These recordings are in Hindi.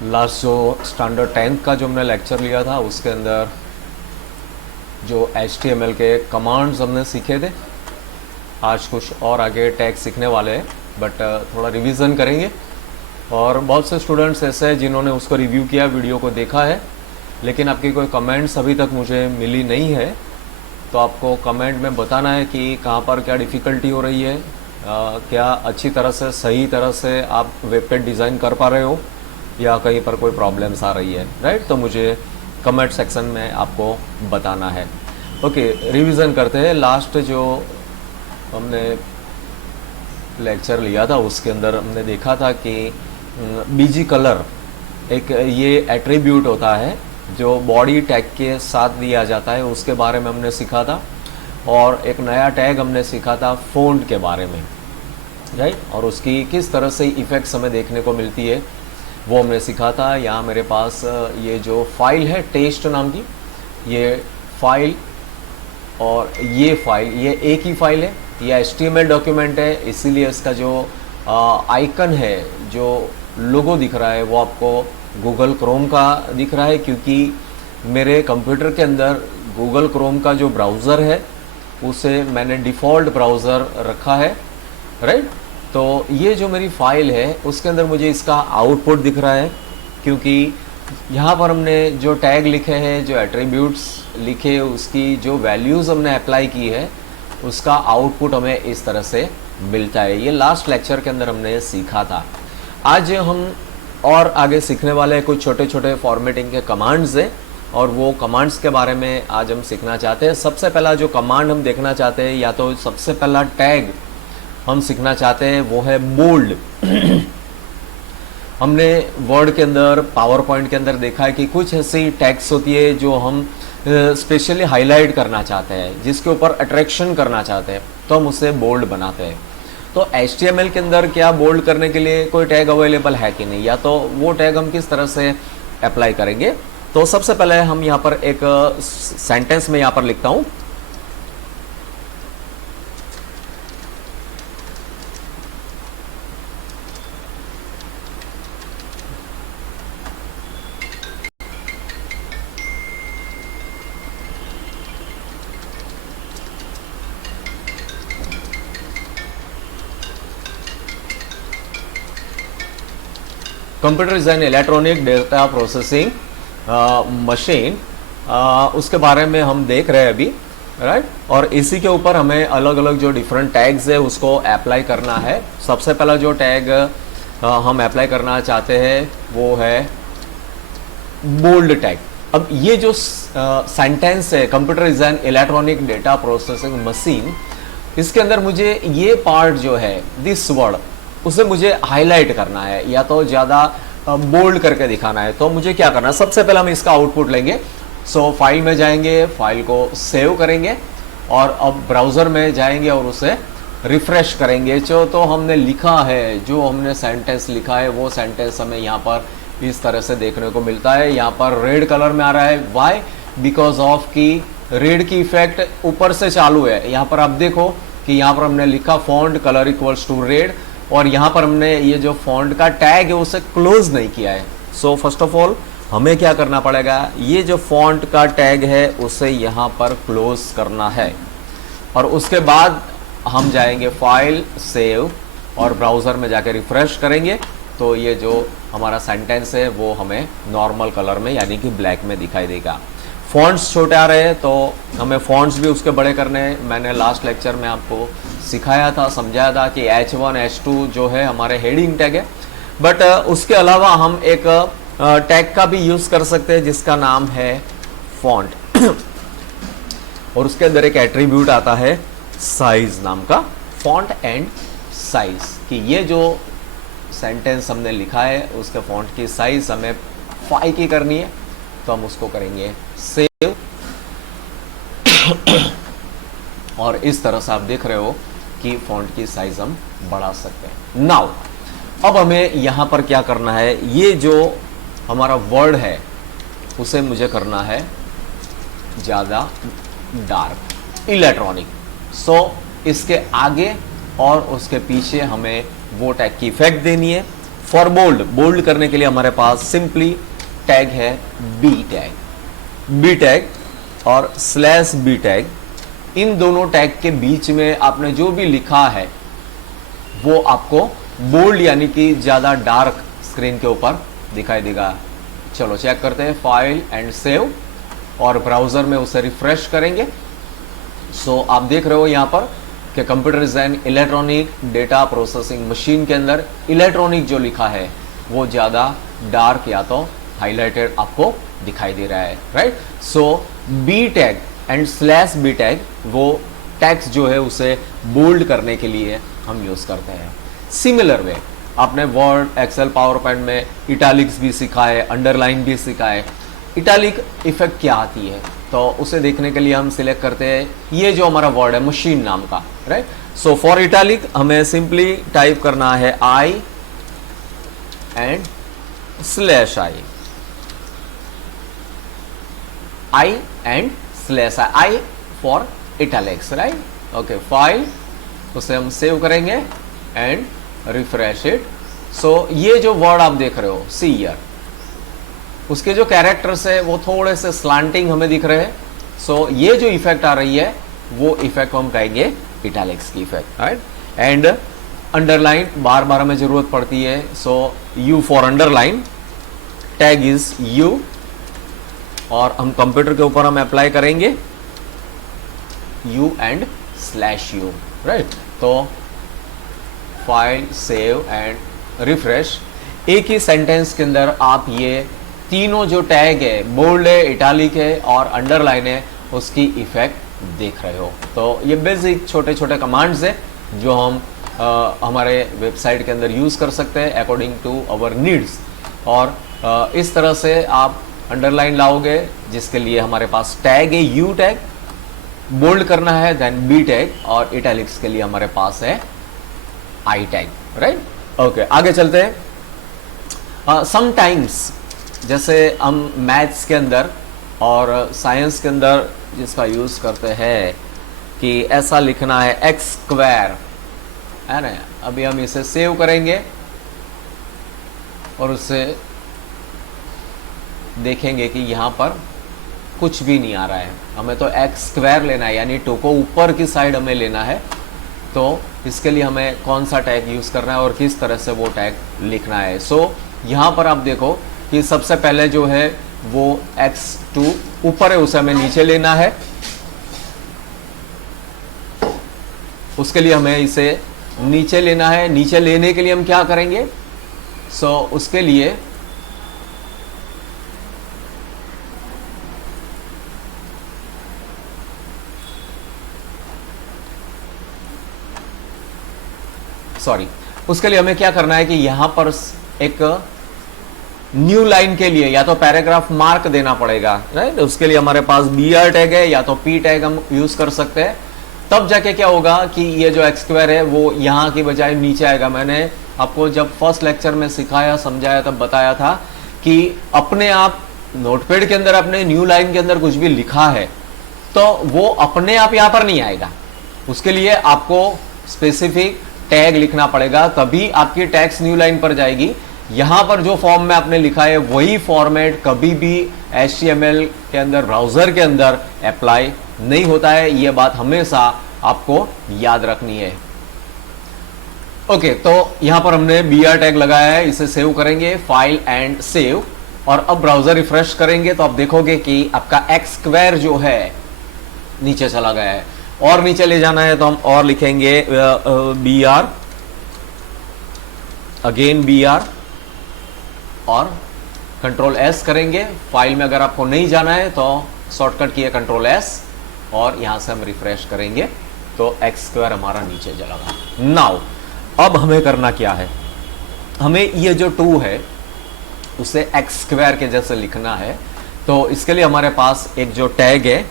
लास्ट जो स्टैंडर्ड 10th का जो हमने लेक्चर लिया था उसके अंदर जो HTML के कमांड्स हमने सीखे थे, आज कुछ और आगे टैग सीखने वाले हैं, बट थोड़ा रिवीजन करेंगे। और बहुत से स्टूडेंट्स ऐसे हैं जिन्होंने उसको रिव्यू किया, वीडियो को देखा है, लेकिन आपकी कोई कमेंट्स अभी तक मुझे मिली नहीं है। तो आपको कमेंट में बताना है कि कहाँ पर क्या डिफ़िकल्टी हो रही है, क्या अच्छी तरह से सही तरह से आप वेब पेज डिज़ाइन कर पा रहे हो या कहीं पर कोई प्रॉब्लम्स आ रही है, राइट। तो मुझे कमेंट सेक्शन में आपको बताना है। ओके, रिवीजन करते हैं। लास्ट जो हमने लेक्चर लिया था उसके अंदर हमने देखा था कि बीजी कलर एक ये एट्रीब्यूट होता है जो बॉडी टैग के साथ दिया जाता है, उसके बारे में हमने सीखा था। और एक नया टैग हमने सीखा था फ़ॉन्ट के बारे में, राइट। और उसकी किस तरह से इफ़ेक्ट्स हमें देखने को मिलती है वो हमने सीखा था। यहाँ मेरे पास ये जो फाइल है टेस्ट नाम की, ये फाइल और ये फाइल, ये एक ही फाइल है, ये HTML डॉक्यूमेंट है, इसीलिए इसका जो आइकन है, जो लोगो दिख रहा है वो आपको गूगल क्रोम का दिख रहा है, क्योंकि मेरे कंप्यूटर के अंदर गूगल क्रोम का जो ब्राउज़र है उसे मैंने डिफ़ॉल्ट ब्राउज़र रखा है, राइट। तो ये जो मेरी फाइल है उसके अंदर मुझे इसका आउटपुट दिख रहा है, क्योंकि यहाँ पर हमने जो टैग लिखे हैं, जो एट्रीब्यूट्स लिखे, उसकी जो वैल्यूज़ हमने अप्लाई की है, उसका आउटपुट हमें इस तरह से मिलता है। ये लास्ट लेक्चर के अंदर हमने सीखा था। आज हम और आगे सीखने वाले हैं कुछ छोटे छोटे फॉर्मेटिंग के कमांड्स हैं, और वो कमांड्स के बारे में आज हम सीखना चाहते हैं। सबसे पहला जो कमांड हम देखना चाहते हैं, या तो सबसे पहला टैग हम सीखना चाहते हैं, वो है बोल्ड। हमने वर्ड के अंदर, पावर पॉइंट के अंदर देखा है कि कुछ ऐसी टैग्स होती है जो हम स्पेशली हाईलाइट करना चाहते हैं, जिसके ऊपर अट्रैक्शन करना चाहते हैं, तो हम उसे बोल्ड बनाते हैं। तो HTML के अंदर क्या बोल्ड करने के लिए कोई टैग अवेलेबल है कि नहीं, या तो वो टैग हम किस तरह से अप्लाई करेंगे। तो सबसे पहले हम यहाँ पर एक सेंटेंस में यहाँ पर लिखता हूँ, computer is an electronic data processing machine, उसके बारे में हम देख रहे हैं अभी, राइट। और इसी के ऊपर हमें अलग अलग जो डिफरेंट टैग्स है उसको अप्लाई करना है। सबसे पहला जो टैग हम अप्लाई करना चाहते हैं वो है बोल्ड टैग। अब ये जो सेंटेंस है, computer is an electronic data processing machine, इसके अंदर मुझे ये पार्ट जो है, दिस वर्ड, उसे मुझे हाईलाइट करना है या तो ज़्यादा बोल्ड करके दिखाना है। तो मुझे क्या करना है, सबसे पहले हम इसका आउटपुट लेंगे। सो फाइल में जाएंगे, फाइल को सेव करेंगे, और अब ब्राउज़र में जाएंगे और उसे रिफ्रेश करेंगे। जो तो हमने लिखा है, जो हमने सेंटेंस लिखा है, वो सेंटेंस हमें यहाँ पर इस तरह से देखने को मिलता है। यहाँ पर रेड कलर में आ रहा है, वाई, बिकॉज ऑफ कि रेड की इफेक्ट ऊपर से चालू है। यहाँ पर आप देखो कि यहाँ पर हमने लिखा font colour equals to red, और यहाँ पर हमने ये जो फॉन्ट का टैग है उसे क्लोज नहीं किया है। सो फर्स्ट ऑफ ऑल हमें क्या करना पड़ेगा, ये जो फॉन्ट का टैग है उसे यहाँ पर क्लोज करना है, और उसके बाद हम जाएंगे फाइल, सेव, और ब्राउज़र में जाके रिफ्रेश करेंगे। तो ये जो हमारा सेंटेंस है वो हमें नॉर्मल कलर में, यानी कि ब्लैक में दिखाई देगा। फॉन्ट्स छोटे आ रहे हैं तो हमें फॉन्ट्स भी उसके बड़े करने हैं। मैंने लास्ट लेक्चर में आपको सिखाया था, समझाया था कि H1 H2 जो है हमारे हेडिंग टैग है, बट उसके अलावा हम एक टैग का भी यूज़ कर सकते हैं जिसका नाम है फॉन्ट। और उसके अंदर एक एट्रीब्यूट आता है साइज नाम का, फॉन्ट एंड साइज, कि ये जो सेंटेंस हमने लिखा है उसके फॉन्ट की साइज हमें 5 की करनी है, तो हम उसको करेंगे सेव। और इस तरह से आप देख रहे हो कि फॉन्ट की साइज हम बढ़ा सकते हैं। नाउ अब हमें यहाँ पर क्या करना है, ये जो हमारा वर्ड है उसे मुझे करना है ज़्यादा डार्क, इलेक्ट्रॉनिक। सो इसके आगे और उसके पीछे हमें वो टैग की इफेक्ट देनी है। फॉर बोल्ड, बोल्ड करने के लिए हमारे पास सिंपली टैग है बी टैग, बी टैग और स्लैश बी टैग। इन दोनों टैग के बीच में आपने जो भी लिखा है वो आपको बोल्ड यानी कि ज्यादा डार्क स्क्रीन के ऊपर दिखाई देगा। चलो चेक करते हैं, फाइल एंड सेव, और ब्राउजर में उसे रिफ्रेश करेंगे। सो आप देख रहे हो यहां पर कि computer is an electronic data processing machine के अंदर इलेक्ट्रॉनिक जो लिखा है वो ज्यादा डार्क या तो हाईलाइटेड आपको दिखाई दे रहा है, right. So B tag and slash B tag वो टेक्स्ट जो है उसे बोल्ड करने के लिए हम यूज करते हैं। सिमिलर वे आपने वर्ड, एक्सेल, पावर पॉइंट में इटैलिक्स भी सीखा है, अंडरलाइन भी सीखा है। इटैलिक इफेक्ट क्या आती है तो उसे देखने के लिए हम सिलेक्ट करते हैं ये जो हमारा वर्ड है मशीन नाम का, राइट। सो फॉर इटैलिक हमें सिंपली टाइप करना है I and slash I, I and slash I for italics, right. Okay, file, उसे हम सेव करेंगे एंड रिफ्रेश इट। सो ये जो वर्ड आप देख रहे हो सी हियर, उसके जो कैरेक्टर्स है वो थोड़े से स्लांटिंग हमें दिख रहे हैं। सो ये जो इफेक्ट आ रही है वो इफेक्ट हम कहेंगे इटैलिक्स की इफेक्ट, राइट। एंड अंडरलाइन बार बार हमें जरूरत पड़ती है। So you for underline, tag is you, और हम कंप्यूटर के ऊपर हम अप्लाई करेंगे you and slash U, right. तो फाइल, सेव एंड रिफ्रेश। एक ही सेंटेंस के अंदर आप ये तीनों जो टैग है, बोल्ड है, इटैलिक है और अंडरलाइन है, उसकी इफेक्ट देख रहे हो। तो ये बेसिक छोटे छोटे कमांड्स है जो हम हमारे वेबसाइट के अंदर यूज कर सकते हैं अकॉर्डिंग टू आवर नीड्स। और इस तरह से आप अंडरलाइन लाओगे जिसके लिए हमारे पास टैग है यू टैग, बोल्ड करना है देन बी टैग, और इटैलिक्स के लिए हमारे पास है आई टैग, राइट। ओके, आगे चलते हैं। समटाइम्स जैसे हम मैथ्स के अंदर और साइंस के अंदर जिसका यूज करते हैं कि ऐसा लिखना है एक्स स्क्वायर, है ना। अभी हम इसे सेव करेंगे और उससे देखेंगे कि यहां पर कुछ भी नहीं आ रहा है। हमें तो एक्स स्क्वायर लेना है, यानी टू को ऊपर की साइड हमें लेना है। तो इसके लिए हमें कौन सा टैग यूज करना है और किस तरह से वो टैग लिखना है। सो यहां पर आप देखो कि सबसे पहले जो है वो x2 ऊपर है, उसे हमें नीचे लेना है। उसके लिए हमें इसे नीचे लेना है। नीचे लेने के लिए हम क्या करेंगे? उसके लिए उसके लिए हमें क्या करना है कि यहां पर एक न्यू लाइन के लिए या तो पैराग्राफ मार्क देना पड़ेगा, राइट। उसके लिए हमारे पास BR टैग है या तो P टैग हम यूज कर सकते हैं। तब जाके क्या होगा कि ये जो एक्स स्क्वायर है वो यहां की बजाय नीचे आएगा। मैंने आपको जब फर्स्ट लेक्चर में सिखाया, समझाया, तब बताया था कि अपने आप नोटपैड के अंदर अपने न्यू लाइन के अंदर कुछ भी लिखा है तो वो अपने आप यहां पर नहीं आएगा। उसके लिए आपको स्पेसिफिक टैग लिखना पड़ेगा, तभी आपकी टैग्स न्यू लाइन पर जाएगी। यहां पर जो फॉर्म में आपने लिखा है वही फॉर्मेट कभी भी HTML के अंदर, ब्राउजर के अंदर अप्लाई नहीं होता है। यह बात हमेशा आपको याद रखनी है। ओके, तो यहां पर हमने BR टैग लगाया है, इसे सेव करेंगे, फाइल एंड सेव, और अब ब्राउजर रिफ्रेश करेंगे तो आप देखोगे कि आपका एक्स स्क्वायर जो है नीचे चला गया है। और नीचे ले जाना है तो हम और लिखेंगे BR, अगेन BR, और कंट्रोल S करेंगे। फाइल में अगर आपको नहीं जाना है तो शॉर्टकट किए कंट्रोल S, और यहां से हम रिफ्रेश करेंगे तो एक्स स्क्वायर हमारा नीचे चला। नाउ अब हमें करना क्या है? हमें ये जो 2 है उसे एक्स स्क्वायर के जैसे लिखना है। तो इसके लिए हमारे पास एक जो टैग है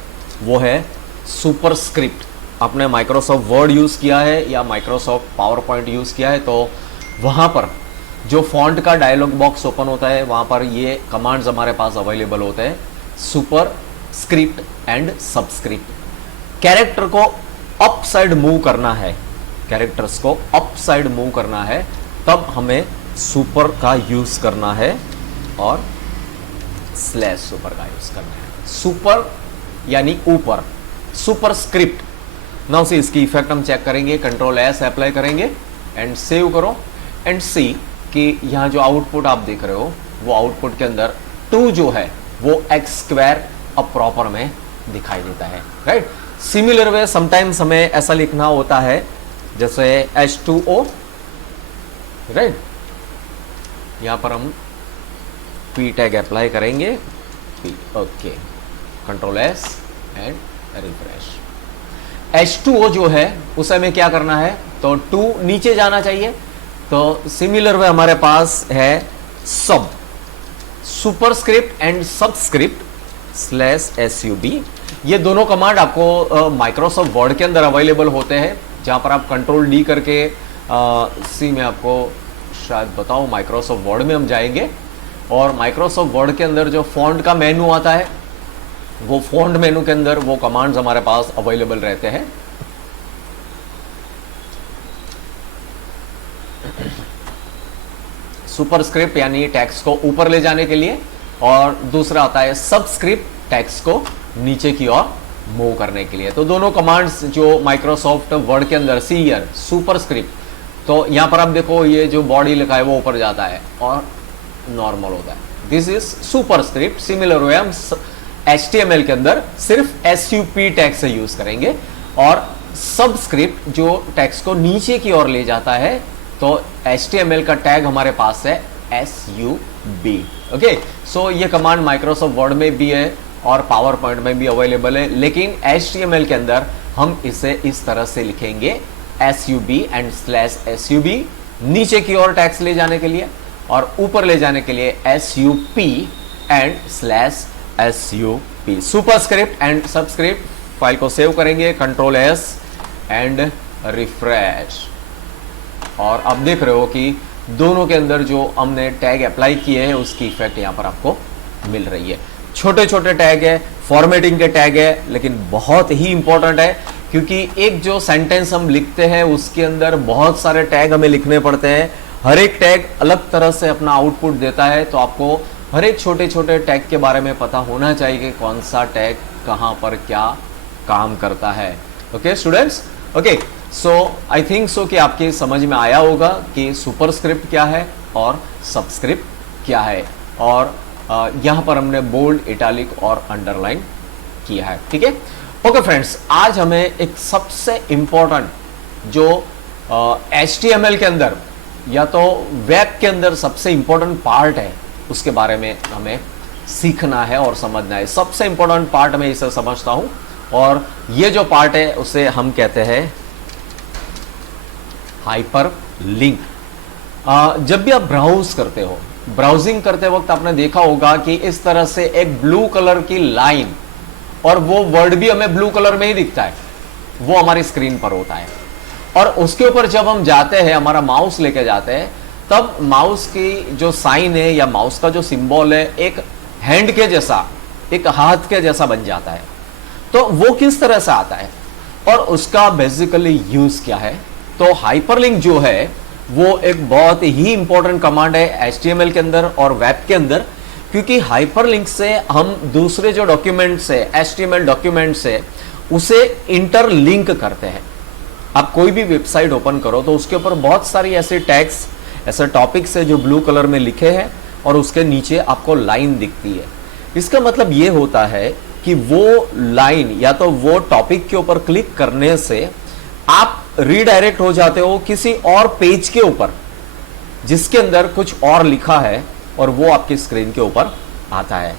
वो है सुपरस्क्रिप्ट। आपने माइक्रोसॉफ्ट वर्ड यूज किया है या माइक्रोसॉफ्ट पावर पॉइंट यूज किया है तो वहां पर जो फॉन्ट का डायलॉग बॉक्स ओपन होता है वहां पर ये कमांड्स हमारे पास अवेलेबल होते हैं, super script and subscript. Character को अप साइड मूव करना है, कैरेक्टर्स को अप साइड मूव करना है, तब हमें सुपर का यूज करना है और स्लैश सुपर का यूज करना है। सुपर यानी ऊपर, सुपर स्क्रिप्ट। नाउ से इसकी इफेक्ट हम चेक करेंगे, कंट्रोल एस अप्लाई करेंगे एंड सेव करो एंड सी कि यहां जो आउटपुट आप देख रहे हो वो आउटपुट के अंदर 2 जो है वो एक्स स्क्वायर अब प्रॉपर में दिखाई देता है, राइट। सिमिलर वे समटाइम्स हमें ऐसा लिखना होता है जैसे H2O, राइट। यहां पर हम P टैग अप्लाई करेंगे, P, okay, control S and refresh. H2O जो है उसे हमें क्या करना है, तो 2 नीचे जाना चाहिए। तो सिमिलर वे हमारे पास है सब, सुपरस्क्रिप्ट एंड सबस्क्रिप्ट /sub। ये दोनों कमांड आपको माइक्रोसॉफ्ट वर्ड के अंदर अवेलेबल होते हैं, जहां पर आप कंट्रोल डी करके सी में आपको शायद बताऊं, माइक्रोसॉफ्ट वर्ड में हम जाएंगे और माइक्रोसॉफ्ट वर्ड के अंदर जो फॉन्ट का मेनू आता है वो फॉन्ट मेनू के अंदर वो कमांड्स हमारे पास अवेलेबल रहते हैं। सुपरस्क्रिप्ट यानी टेक्स्ट को ऊपर ले जाने के लिए, और दूसरा आता है सबस्क्रिप्ट, टेक्स्ट को नीचे की ओर मूव करने के लिए। तो दोनों कमांड्स जो माइक्रोसॉफ्ट वर्ड के अंदर, सी हियर सुपरस्क्रिप्ट, तो यहां पर आप देखो ये जो बॉडी लिखा है वो ऊपर जाता है और नॉर्मल होता है, this is superscript. Similar way हम HTML के अंदर सिर्फ SUP टैग से यूज करेंगे, और सबस्क्रिप्ट जो टेक्स्ट को नीचे की ओर ले जाता है, तो HTML का टैग हमारे पास है SUB, ओके। सो ये कमांड माइक्रोसॉफ्ट वर्ड में भी है और पावर पॉइंट में भी अवेलेबल है, लेकिन HTML के अंदर हम इसे इस तरह से लिखेंगे SUB एंड /SUB, नीचे की ओर टैक्स ले जाने के लिए, और ऊपर ले जाने के लिए SUP and /SUP। Superscript and subscript. File को सेव करेंगे, कंट्रोल एस एंड रिफ्रेश, और आप देख रहे हो कि दोनों के अंदर जो हमने टैग अप्लाई किए हैं उसकी इफेक्ट यहां पर आपको मिल रही है। छोटे छोटे टैग है, फॉर्मेटिंग के टैग है, लेकिन बहुत ही इंपॉर्टेंट है, क्योंकि एक जो सेंटेंस हम लिखते हैं उसके अंदर बहुत सारे टैग हमें लिखने पड़ते हैं। हर एक टैग अलग तरह से अपना आउटपुट देता है, तो आपको हर एक छोटे छोटे टैग के बारे में पता होना चाहिए कि कौन सा टैग कहां पर क्या काम करता है। Okay students, okay, so I think so कि आपके समझ में आया होगा कि सुपरस्क्रिप्ट क्या है और सबस्क्रिप्ट क्या है, और यहां पर हमने बोल्ड, इटैलिक और अंडरलाइन किया है, ठीक है। ओके फ्रेंड्स, आज हमें एक सबसे इंपॉर्टेंट जो HTML के अंदर या तो वेब के अंदर सबसे इंपॉर्टेंट पार्ट है उसके बारे में हमें सीखना है और समझना है। सबसे इंपॉर्टेंट पार्ट मैं इसे समझता हूं, और ये जो पार्ट है उसे हम कहते हैं हाइपर लिंक। जब भी आप ब्राउज करते हो, ब्राउजिंग करते वक्त आपने देखा होगा कि इस तरह से एक ब्लू कलर की लाइन, और वो वर्ड भी हमें ब्लू कलर में ही दिखता है, वो हमारी स्क्रीन पर होता है, और उसके ऊपर जब हम जाते हैं, हमारा माउस लेके जाते हैं, तब माउस की जो साइन है या माउस का जो सिंबल है एक हैंड के जैसा, एक हाथ के जैसा बन जाता है। तो वो किस तरह से आता है और उसका बेसिकली यूज क्या है? तो हाइपरलिंक जो है वो एक बहुत ही इंपॉर्टेंट कमांड है HTML के अंदर और वेब के अंदर, क्योंकि हाइपरलिंक से हम दूसरे जो डॉक्यूमेंट्स है, HTML डॉक्यूमेंट्स है, उसे इंटरलिंक करते हैं। आप कोई भी वेबसाइट ओपन करो तो उसके ऊपर बहुत सारी ऐसे टैग्स, ऐसे टॉपिक्स है जो ब्लू कलर में लिखे हैं, और उसके नीचे आपको लाइन दिखती है। इसका मतलब ये होता है कि वो लाइन या तो वो टॉपिक के ऊपर क्लिक करने से आप रीडायरेक्ट हो जाते हो किसी और पेज के ऊपर जिसके अंदर कुछ और लिखा है, और वो आपकी स्क्रीन के ऊपर आता है।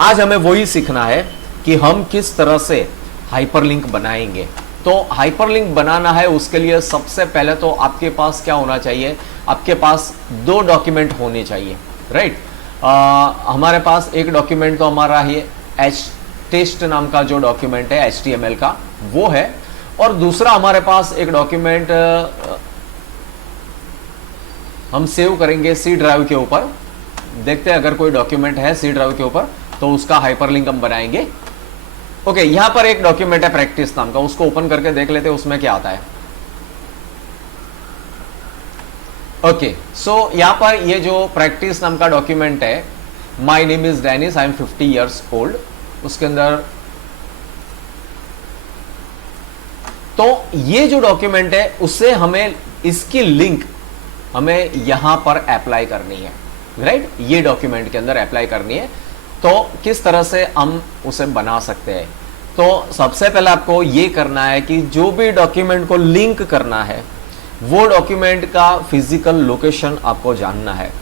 आज हमें वही सीखना है कि हम किस तरह से हाइपरलिंक बनाएंगे। तो हाइपरलिंक बनाना है, उसके लिए सबसे पहले तो आपके पास क्या होना चाहिए? आपके पास 2 डॉक्यूमेंट होने चाहिए, राइट। हमारे पास एक डॉक्यूमेंट तो हमारा ये टेस्ट नाम का जो डॉक्यूमेंट है HTML का, वो है, और दूसरा हमारे पास एक डॉक्यूमेंट हम सेव करेंगे C ड्राइव के ऊपर। देखते हैं अगर कोई डॉक्यूमेंट है C ड्राइव के ऊपर तो उसका हाइपरलिंक हम बनाएंगे। ओके, यहां पर एक डॉक्यूमेंट है प्रैक्टिस नाम का, उसको ओपन करके देख लेते हैं उसमें क्या आता है। ओके, सो यहां पर ये जो प्रैक्टिस नाम का डॉक्यूमेंट है, my name is Dennis, I am 50 years old, उसके अंदर तो ये जो डॉक्यूमेंट है उससे हमें इसकी लिंक हमें यहां पर अप्लाई करनी है, राइट? ये डॉक्यूमेंट के अंदर अप्लाई करनी है। तो किस तरह से हम उसे बना सकते हैं? तो सबसे पहले आपको ये करना है कि जो भी डॉक्यूमेंट को लिंक करना है वो डॉक्यूमेंट का फिजिकल लोकेशन आपको जानना है।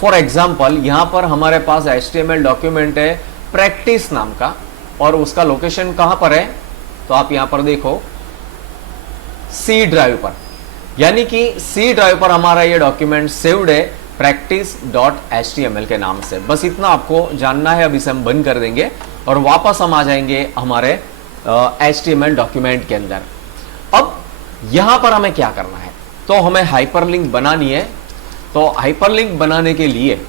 फॉर एग्जाम्पल यहां पर हमारे पास HTML डॉक्यूमेंट है प्रैक्टिस नाम का, और उसका लोकेशन कहां पर है? तो आप यहां पर देखो C ड्राइव पर, यानी कि C ड्राइव पर हमारा ये डॉक्यूमेंट सेव्ड है practice.html के नाम से। बस इतना आपको जानना है। अभी से हम बंद कर देंगे और वापस हम आ जाएंगे हमारे HTML डॉक्यूमेंट के अंदर। अब यहां पर हमें क्या करना है? तो हमें हाइपरलिंक बनानी है। तो हाइपरलिंक बनाने के लिए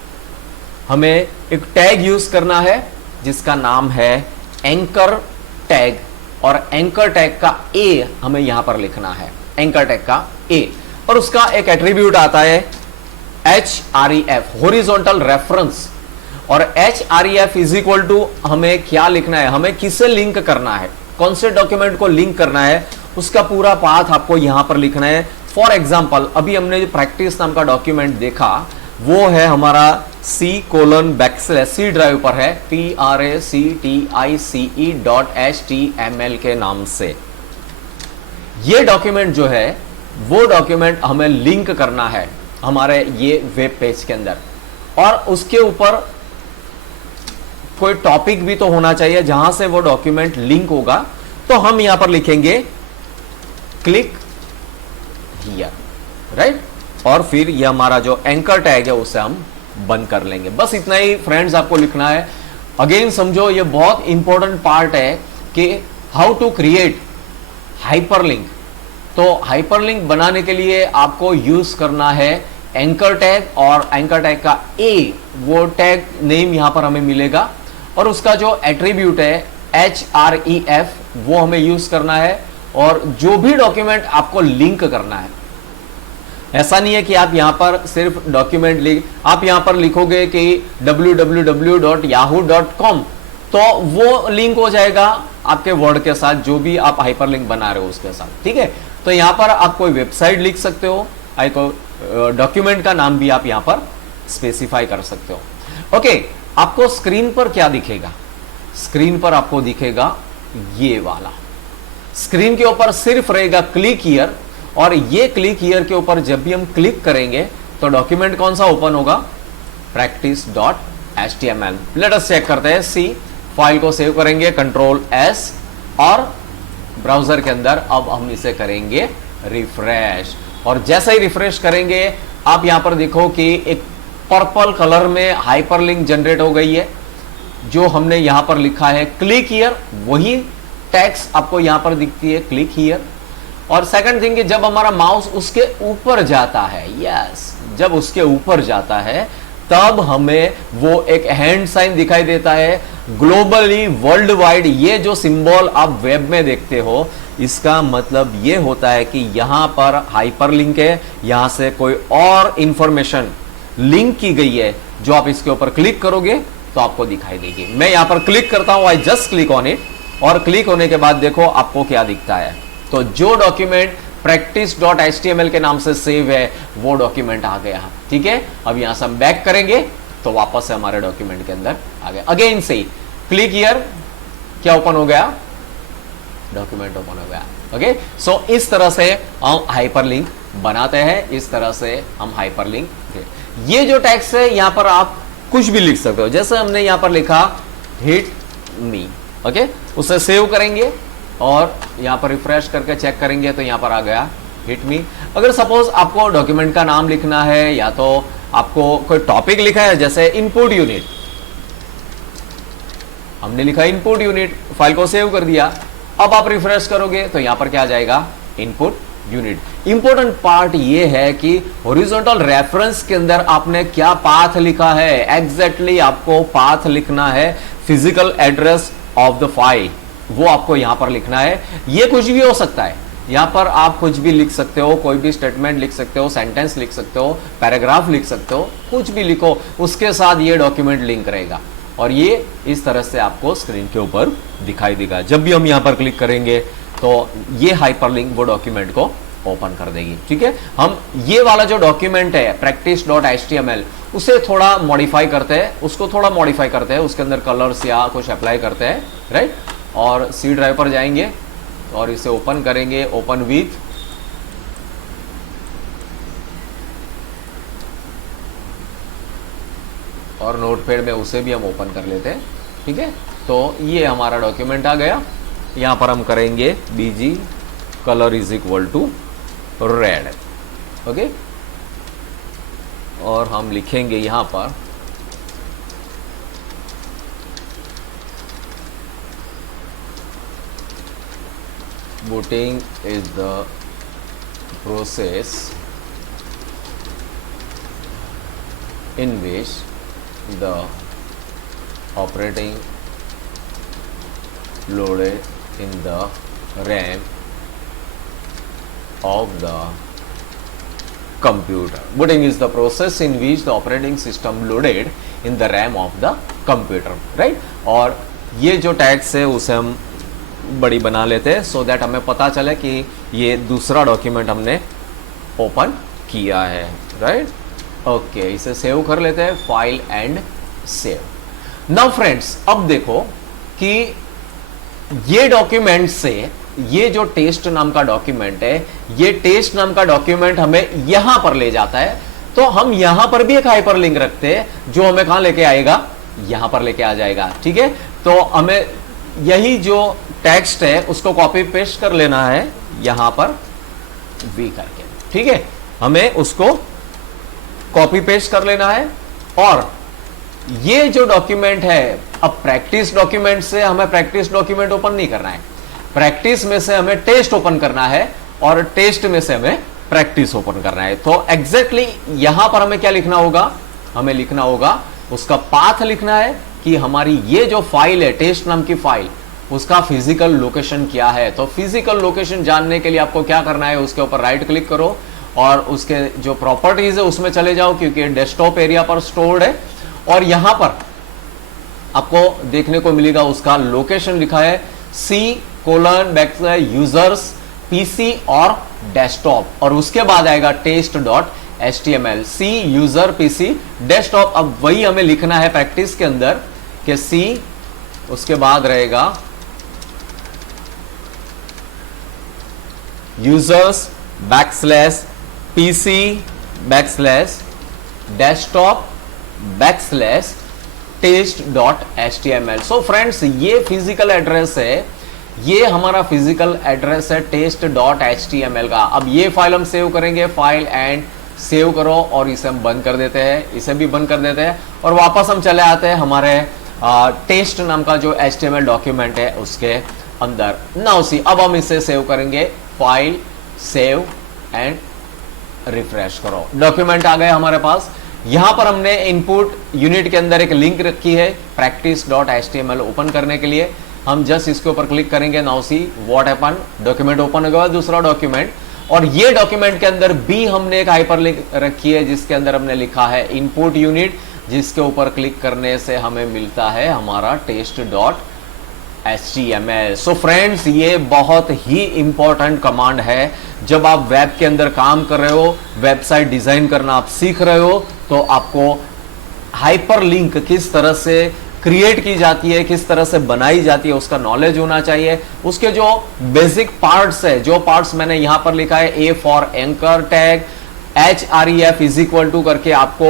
हमें एक टैग यूज करना है जिसका नाम है एंकर टैग, और एंकर टैग का ए हमें यहां पर लिखना है, एंकर टैग का ए, और उसका एक एट्रीब्यूट आता है href, हॉरिजॉन्टल रेफरेंस। और href इज इक्वल टू हमें क्या लिखना है, हमें किसे लिंक करना है, कौन से डॉक्यूमेंट को लिंक करना है, उसका पूरा पाथ आपको यहां पर लिखना है। फॉर एग्जाम्पल अभी हमने जो प्रैक्टिस नाम का डॉक्यूमेंट देखा वो है हमारा C:\C ड्राइव पर है, practice.html के नाम से। ये डॉक्यूमेंट जो है वो डॉक्यूमेंट हमें लिंक करना है हमारे ये वेब पेज के अंदर, और उसके ऊपर कोई टॉपिक भी तो होना चाहिए जहां से वो डॉक्यूमेंट लिंक होगा। तो हम यहां पर लिखेंगे क्लिक हियर, राइट? और फिर ये हमारा जो एंकर टैग है उसे हम बंद कर लेंगे। बस इतना ही फ्रेंड्स आपको लिखना है। अगेन समझो ये बहुत इंपॉर्टेंट पार्ट है कि हाउ टू क्रिएट हाइपरलिंक। तो हाइपरलिंक बनाने के लिए आपको यूज करना है एंकर टैग, और एंकर टैग का ए वो टैग नेम यहां पर हमें मिलेगा, और उसका जो एट्रीब्यूट है href वो हमें यूज करना है। और जो भी डॉक्यूमेंट आपको लिंक करना है, ऐसा नहीं है कि आप यहां पर सिर्फ डॉक्यूमेंट आप यहां पर लिखोगे कि www.yahoo.com, तो वो लिंक हो जाएगा आपके वर्ड के साथ, जो भी आप हाइपरलिंक बना रहे हो उसके साथ, ठीक है? तो यहां पर आप कोई वेबसाइट लिख सकते हो, डॉक्यूमेंट का नाम भी आप यहां पर स्पेसिफाई कर सकते हो। ओके, आपको स्क्रीन पर क्या दिखेगा? स्क्रीन पर आपको दिखेगा ये वाला, स्क्रीन के ऊपर सिर्फ रहेगा क्लिक हियर, और ये क्लिक हियर के ऊपर जब भी हम क्लिक करेंगे तो डॉक्यूमेंट कौन सा ओपन होगा? practice.html। लेट अस चेक करते हैं। सी फाइल को सेव करेंगे, Ctrl+S, और ब्राउजर के अंदर अब हम इसे करेंगे रिफ्रेश, और जैसे ही रिफ्रेश करेंगे आप यहां पर देखो कि एक पर्पल कलर में हाइपरलिंक जनरेट हो गई है। जो हमने यहां पर लिखा है क्लिक हियर, वही टेक्स्ट आपको यहां पर दिखती है, क्लिक हियर। और सेकंड थिंग कि जब हमारा माउस उसके ऊपर जाता है, यस, जब उसके ऊपर जाता है तब हमें वो एक हैंड साइन दिखाई देता है, ग्लोबली वर्ल्ड वाइड। ये जो सिंबल आप वेब में देखते हो, इसका मतलब ये होता है कि यहां पर हाइपरलिंक है, यहां से कोई और इंफॉर्मेशन लिंक की गई है, जो आप इसके ऊपर क्लिक करोगे तो आपको दिखाई देगी। मैं यहां पर क्लिक करता हूं, I just click on it, और क्लिक होने के बाद देखो आपको क्या दिखता है। तो जो डॉक्यूमेंट practice.html के नाम से सेव है वो डॉक्यूमेंट आ गया, ठीक है? अब यहां से हम बैक करेंगे तो वापस से हमारे डॉक्यूमेंट के अंदर आ गया। अगेन से क्लिक हियर, क्या ओपन हो गया? डॉक्यूमेंट ओपन हो गया। ओके, सो इस तरह से हम हाइपरलिंक बनाते हैं, इस तरह से हम हाइपरलिंक। ये जो टेक्स्ट है यहां पर आप कुछ भी लिख सकते हो, जैसे हमने यहां पर लिखा हिट मी, ओके, उसे सेव करेंगे और यहां पर रिफ्रेश करके चेक करेंगे तो यहां पर आ गया हिट मी। अगर सपोज आपको डॉक्यूमेंट का नाम लिखना है या तो आपको कोई टॉपिक लिखा है, जैसे इनपुट यूनिट, हमने लिखा इनपुट यूनिट, फाइल को सेव कर दिया, अब आप रिफ्रेश करोगे तो यहां पर क्या आ जाएगा? Input unit. इंपॉर्टेंट पार्ट ये है कि हॉरिजॉन्टल रेफरेंस के अंदर आपने क्या पाथ लिखा है, एग्जैक्टली आपको पाथ लिखना है, physical address of the file वो आपको यहां पर लिखना है। ये कुछ भी हो सकता है, यहाँ पर आप कुछ भी लिख सकते हो, कोई भी स्टेटमेंट लिख सकते हो, सेंटेंस लिख सकते हो, पैराग्राफ लिख सकते हो, कुछ भी लिखो, उसके साथ ये डॉक्यूमेंट लिंक रहेगा और ये इस तरह से आपको स्क्रीन के ऊपर दिखाई देगा। जब भी हम यहाँ पर क्लिक करेंगे तो ये हाइपरलिंक वो डॉक्यूमेंट को ओपन कर देगी। ठीक है, हम ये वाला जो डॉक्यूमेंट है practice.html उसे थोड़ा मॉडिफाई करते हैं, उसको थोड़ा मॉडिफाई करते हैं, उसके अंदर कलर्स या कुछ अप्लाई करते हैं, राइट। और सी ड्राइव पर जाएंगे और इसे ओपन करेंगे, ओपन विथ, और नोटपैड में उसे भी हम ओपन कर लेते हैं। ठीक है, तो ये हमारा डॉक्यूमेंट आ गया। यहाँ पर हम करेंगे bg color is equal to red, okay, और हम लिखेंगे यहाँ पर booting is the process in which the operating loaded in the RAM of the computer. Booting is the process in which the operating system loaded in the RAM of the computer, right? और ये जो टैग्स है उसे हम बड़ी बना लेते हैं सो दैट हमें पता चले कि ये दूसरा डॉक्यूमेंट हमने ओपन किया है, राइट। ओके, इसे सेव कर लेते हैं, file and save. Now friends, अब देखो कि ये डॉक्यूमेंट से ये जो टेस्ट नाम का डॉक्यूमेंट है, ये टेस्ट नाम का डॉक्यूमेंट हमें यहां पर ले जाता है। तो हम यहां पर भी एक हाइपरलिंक रखते हैं जो हमें कहां लेके आएगा, यहां पर लेके आ जाएगा। ठीक है, तो हमें यही जो टेक्स्ट है उसको कॉपी पेस्ट कर लेना है यहां पर वी करके। ठीक है, हमें उसको कॉपी पेस्ट कर लेना है। और ये जो डॉक्यूमेंट है, अब प्रैक्टिस डॉक्यूमेंट से हमें प्रैक्टिस डॉक्यूमेंट ओपन नहीं करना है, प्रैक्टिस में से हमें टेस्ट ओपन करना है और टेस्ट में से हमें प्रैक्टिस ओपन करना है। तो एग्जैक्टली यहां पर हमें क्या लिखना होगा, हमें लिखना होगा, उसका पाथ लिखना है कि हमारी ये जो फाइल है टेस्ट नाम की फाइल, उसका फिजिकल लोकेशन क्या है। तो फिजिकल लोकेशन जानने के लिए आपको क्या करना है, उसके ऊपर राइट क्लिक करो और उसके जो प्रॉपर्टीज है उसमें चले जाओ, क्योंकि डेस्कटॉप एरिया पर स्टोर्ड है। और यहां पर आपको देखने को मिलेगा उसका लोकेशन लिखा है C:\users PC और डेस्कटॉप, और उसके बाद आएगा test.html C user PC desktop. अब वही हमें लिखना है प्रैक्टिस के अंदर कि C, उसके बाद रहेगा users /PC /desktop /test.html। So friends, ये फिजिकल एड्रेस है, ये हमारा फिजिकल एड्रेस है test.html का। अब ये फाइल हम सेव करेंगे, फाइल एंड सेव करो, और इसे हम बंद कर देते हैं, इसे भी बंद कर देते हैं, और वापस हम चले आते हैं हमारे टेस्ट नाम का जो HTML डॉक्यूमेंट है उसके अंदर। नाउ सी, अब हम इसे सेव करेंगे, फाइल सेव एंड रिफ्रेश करो, डॉक्यूमेंट आ गए हमारे पास। यहां पर हमने इनपुट यूनिट के अंदर एक लिंक रखी है practice.html ओपन करने के लिए। हम जस्ट इसके ऊपर क्लिक करेंगे, now see what happen, document open हो गया, दूसरा डॉक्यूमेंट। और ये डॉक्यूमेंट के अंदर भी हमने एक हाइपरलिंक रखी है जिसके अंदर हमने लिखा है इनपुट यूनिट, जिसके ऊपर क्लिक करने से हमें मिलता है हमारा test.html। सो फ्रेंड्स, ये बहुत ही इंपॉर्टेंट कमांड है जब आप वेब के अंदर काम कर रहे हो, वेबसाइट डिजाइन करना आप सीख रहे हो, तो आपको हाइपरलिंक किस तरह से क्रिएट की जाती है, किस तरह से बनाई जाती है, उसका नॉलेज होना चाहिए। उसके जो बेसिक पार्ट्स है, जो पार्ट्स मैंने यहां पर लिखा है, A for anchor tag, href is equal to करके आपको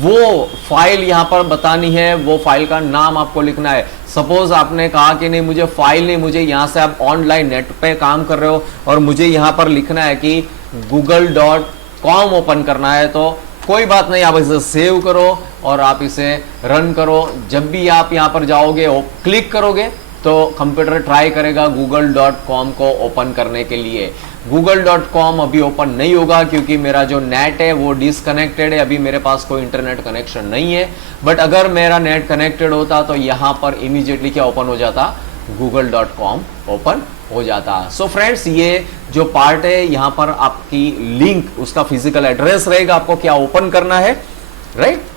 वो फाइल यहां पर बतानी है, वो फाइल का नाम आपको लिखना है। सपोज आपने कहा कि नहीं मुझे फाइल नहीं, मुझे यहां से आप ऑनलाइन नेट पे काम कर रहे हो और मुझे यहां पर लिखना है कि google.com ओपन करना है, तो कोई बात नहीं, आप इसे सेव करो और आप इसे रन करो। जब भी आप यहां पर जाओगे, क्लिक करोगे तो कंप्यूटर ट्राई करेगा google.com को ओपन करने के लिए। google.com अभी ओपन नहीं होगा क्योंकि मेरा जो नेट है वो डिसकनेक्टेड है, अभी मेरे पास कोई इंटरनेट कनेक्शन नहीं है। बट अगर मेरा नेट कनेक्टेड होता तो यहां पर इमीडिएटली क्या ओपन हो जाता, google.com ओपन हो जाता है। सो फ्रेंड्स, ये जो पार्ट है यहाँ पर आपकी लिंक, उसका फिजिकल एड्रेस रहेगा, आपको क्या ओपन करना है, राइट।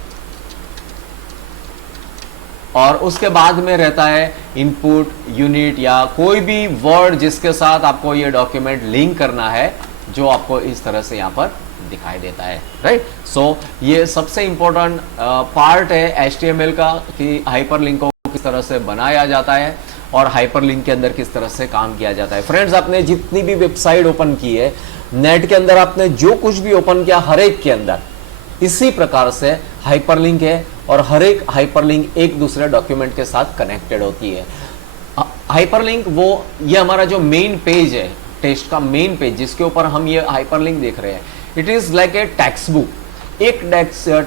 और उसके बाद में रहता है इनपुट यूनिट या कोई भी वर्ड जिसके साथ आपको ये डॉक्यूमेंट लिंक करना है, जो आपको इस तरह से यहाँ पर दिखाई देता है, राइट। सो ये सबसे इंपॉर्टेंट पार्ट है HTML का कि हाइपरलिंक को किस तरह से बनाया जाता है और हाइपरलिंक के अंदर किस तरह से काम किया जाता है। फ्रेंड्स, आपने जितनी भी वेबसाइट ओपन की है नेट के अंदर, आपने जो कुछ भी ओपन किया हर एक के अंदर इसी प्रकार से हाइपरलिंक है और हर एक हाइपरलिंक एक दूसरे डॉक्यूमेंट के साथ कनेक्टेड होती है। हाइपरलिंक ये हमारा जो मेन पेज है, टेस्ट का मेन पेज जिसके ऊपर हम ये हाइपरलिंक देख रहे हैं, it is like a text book. एक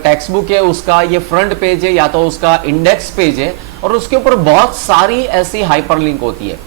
टेक्स्ट बुक है, उसका ये फ्रंट पेज है या तो उसका इंडेक्स पेज है और उसके ऊपर बहुत सारी ऐसी हाइपरलिंक होती है।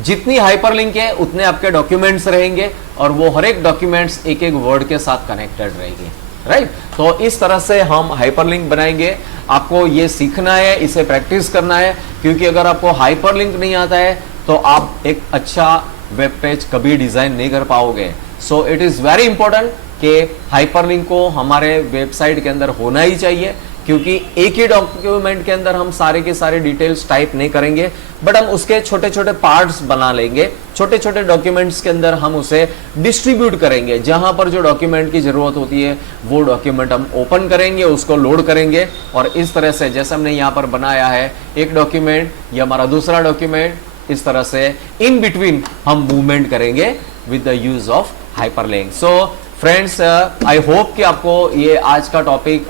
जितनी हाइपरलिंक है उतने आपके डॉक्यूमेंट्स रहेंगे और वो हर एक डॉक्यूमेंट्स एक एक वर्ड के साथ कनेक्टेड रहेंगे, राइट। तो इस तरह से हम हाइपरलिंक बनाएंगे। आपको ये सीखना है, इसे प्रैक्टिस करना है, क्योंकि अगर आपको हाइपरलिंक नहीं आता है तो आप एक अच्छा वेब पेज कभी डिजाइन नहीं कर पाओगे। So it is very important कि हाइपरलिंक को हमारे वेबसाइट के अंदर होना ही चाहिए, क्योंकि एक ही डॉक्यूमेंट के अंदर हम सारे के सारे डिटेल्स टाइप नहीं करेंगे, बट हम उसके छोटे छोटे पार्ट्स बना लेंगे। छोटे छोटे डॉक्यूमेंट्स के अंदर हम उसे डिस्ट्रीब्यूट करेंगे। जहां पर जो डॉक्यूमेंट की जरूरत होती है वो डॉक्यूमेंट हम ओपन करेंगे, उसको लोड करेंगे और इस तरह से जैसे हमने यहाँ पर बनाया है एक डॉक्यूमेंट, ये हमारा दूसरा डॉक्यूमेंट, इस तरह से इन बिटवीन हम मूवमेंट करेंगे with the use of hyperlink. So friends, I hope कि आपको ये आज का टॉपिक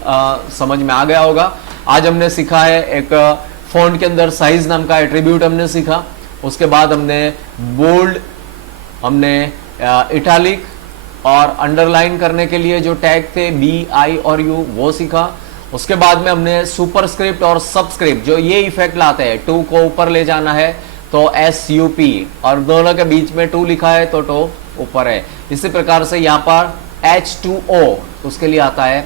समझ में आ गया होगा। आज हमने सीखा है एक फॉन्ट के अंदर साइज नाम का एट्रीब्यूट हमने सीखा। उसके बाद हमने बोल्ड, हमने इटैलिक और अंडरलाइन करने के लिए जो टैग थे बी, आई और यू, वो सीखा। उसके बाद में हमने सुपरस्क्रिप्ट और सबस्क्रिप्ट जो ये इफेक्ट लाते हैं, टू को ऊपर ले जाना है तो SUP और दोनों के बीच में टू लिखा है तो टो ऊपर है। इसी प्रकार से यहाँ पर H2O उसके लिए आता है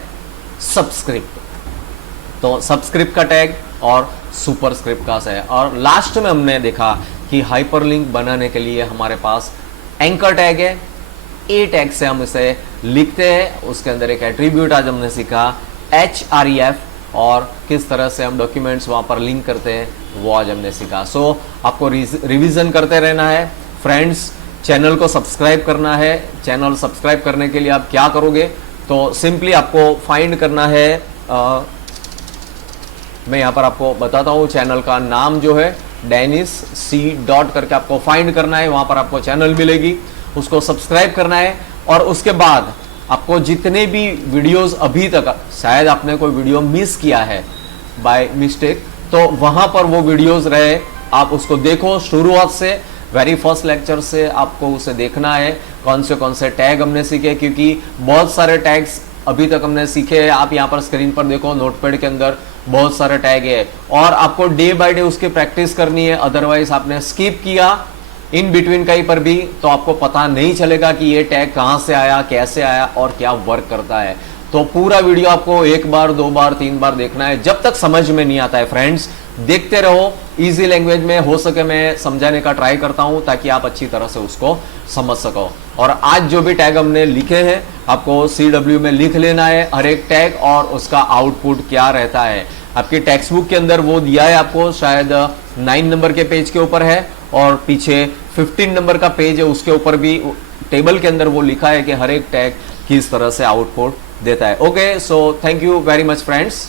सबस्क्रिप्ट, तो सबस्क्रिप्ट का टैग और सुपरस्क्रिप्ट का है। और लास्ट में हमने देखा कि हाइपरलिंक बनाने के लिए हमारे पास एंकर टैग है, ए टैग से हम इसे लिखते हैं। उसके अंदर एक एट्रीब्यूट आज हमने सीखा href और किस तरह से हम डॉक्यूमेंट्स वहां पर लिंक करते हैं वो आज हमने सीखा। सो आपको रिवीजन करते रहना है फ्रेंड्स। चैनल को सब्सक्राइब करना है। चैनल सब्सक्राइब करने के लिए आप क्या करोगे, तो सिंपली आपको फाइंड करना है, मैं यहाँ पर आपको बताता हूँ। चैनल का नाम जो है डेनिस C डॉट करके आपको फाइंड करना है, वहां पर आपको चैनल मिलेगी, उसको सब्सक्राइब करना है। और उसके बाद आपको जितने भी वीडियोस अभी तक, शायद आपने कोई वीडियो मिस किया है बाय मिस्टेक, तो वहां पर वो वीडियोस रहे, आप उसको देखो शुरुआत से, वेरी फर्स्ट लेक्चर से आपको उसे देखना है। कौन से टैग हमने सीखे, क्योंकि बहुत सारे टैग्स अभी तक हमने सीखे हैं। आप यहाँ पर स्क्रीन पर देखो, नोटपैड के अंदर बहुत सारे टैग है और आपको डे बाय डे उसकी प्रैक्टिस करनी है। अदरवाइज आपने स्किप किया इन बिटवीन कहीं पर भी तो आपको पता नहीं चलेगा कि ये टैग कहाँ से आया, कैसे आया और क्या वर्क करता है। तो पूरा वीडियो आपको एक बार, दो बार, तीन बार देखना है, जब तक समझ में नहीं आता है। फ्रेंड्स, देखते रहो, इजी लैंग्वेज में हो सके मैं समझाने का ट्राई करता हूं ताकि आप अच्छी तरह से उसको समझ सको। और आज जो भी टैग हमने लिखे हैं आपको CW में लिख लेना है हर एक टैग और उसका आउटपुट क्या रहता है। आपकी टेक्स्ट बुक के अंदर वो दिया है आपको, शायद 9 नंबर के पेज के ऊपर है और पीछे 15 नंबर का पेज है, उसके ऊपर भी टेबल के अंदर वो लिखा है कि हर एक टैग किस तरह से आउटपुट देता है। Okay, so thank you very much friends.